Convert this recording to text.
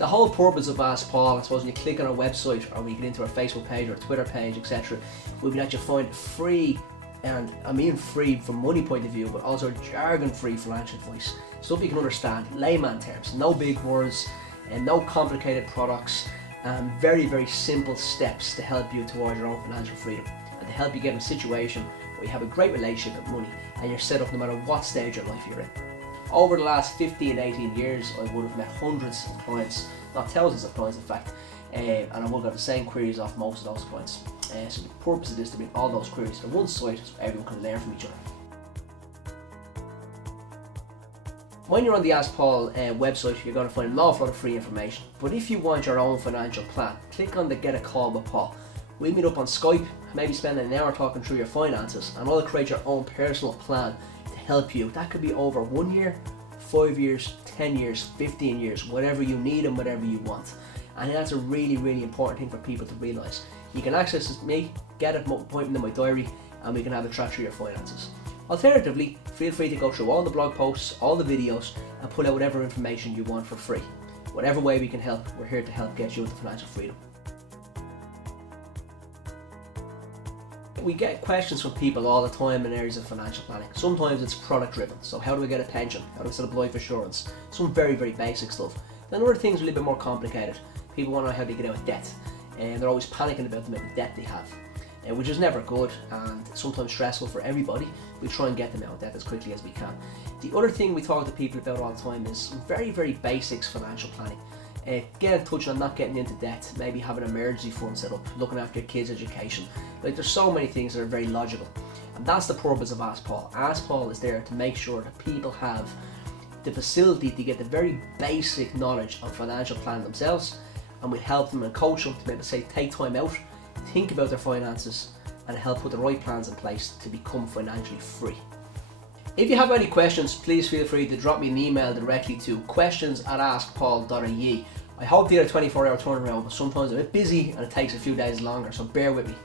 The whole purpose of Ask Paul, I suppose, when you click on our website or when you get into our Facebook page or Twitter page, etc., will be that you find free, and I mean free from money point of view, but also jargon-free financial advice. Stuff you can understand, layman terms, no big words, and no complicated products, and very, very simple steps to help you towards your own financial freedom and to help you get in a situation where you have a great relationship with money and you're set up no matter what stage of life you're in. Over the last 15, 18 years, I would have met hundreds of clients, not thousands of clients in fact, and I would have got the same queries off most of those clients. So the purpose of this is to bring all those queries to one site so everyone can learn from each other. When you're on the Ask Paul website, you're going to find an awful lot of free information. But if you want your own financial plan, click on the Get a Call with Paul. We'll meet up on Skype, maybe spend an hour talking through your finances, and I'll create your own personal plan to help you. That could be over 1 year, 5 years, 10 years, 15 years, whatever you need and whatever you want. And that's a really, really important thing for people to realise. You can access me, get an appointment in my diary, and we can have a chat through your finances. Alternatively, feel free to go through all the blog posts, all the videos, and pull out whatever information you want for free. Whatever way we can help, we're here to help get you into financial freedom. We get questions from people all the time in areas of financial planning. Sometimes it's product driven, so how do I get a pension? How do I set up life assurance? Some very, very basic stuff. Then other things are a little bit more complicated. People want to know how to get out of debt, and they're always panicking about the amount of debt they have, which is never good and sometimes stressful for everybody. We try and get them out of debt as quickly as we can. The other thing we talk to people about all the time is some very, very basics financial planning. Get in touch on not getting into debt, maybe have an emergency fund set up, looking after your kids' education. Like, there's so many things that are very logical, and that's the purpose of Ask Paul. Ask Paul is there to make sure that people have the facility to get the very basic knowledge on financial planning themselves, and we help them and coach them to be able to say, take time out, think about their finances, and help put the right plans in place to become financially free. If you have any questions, please feel free to drop me an email directly to questions@askpaul.ie. I hope to get a 24-hour turnaround, but sometimes I'm a bit busy and it takes a few days longer, so bear with me.